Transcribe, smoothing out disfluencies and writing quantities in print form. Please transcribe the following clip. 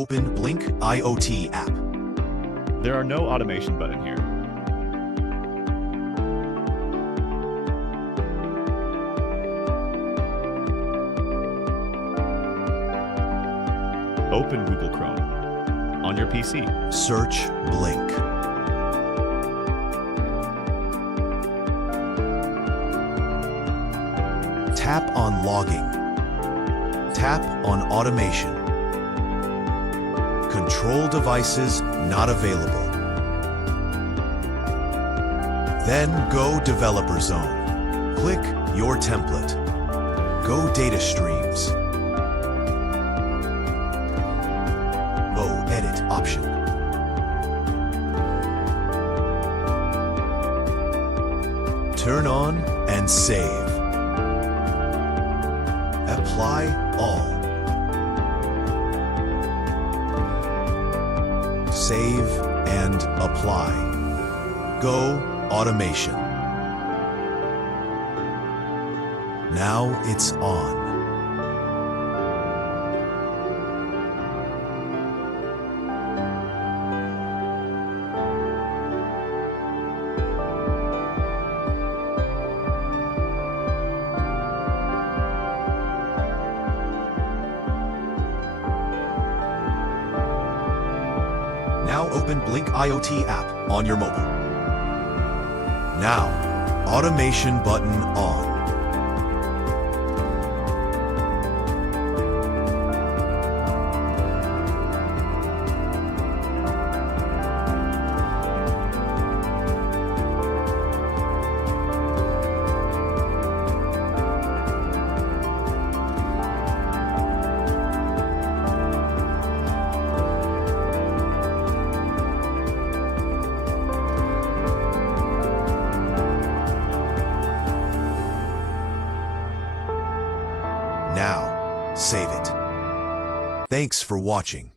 Open Blynk IoT App. There are no automation button here. Open Google Chrome on your PC. Search Blynk. Tap on Logging. Tap on Automation. Control devices not available. Then go Developer Zone. Click Your Template. Go Data Streams. Go Edit option. Turn on and save. Apply all. Save and apply. Go Automation. Now it's on. Now open Blynk IoT App on your mobile. Now, Automation button on. Now, save it. Thanks for watching.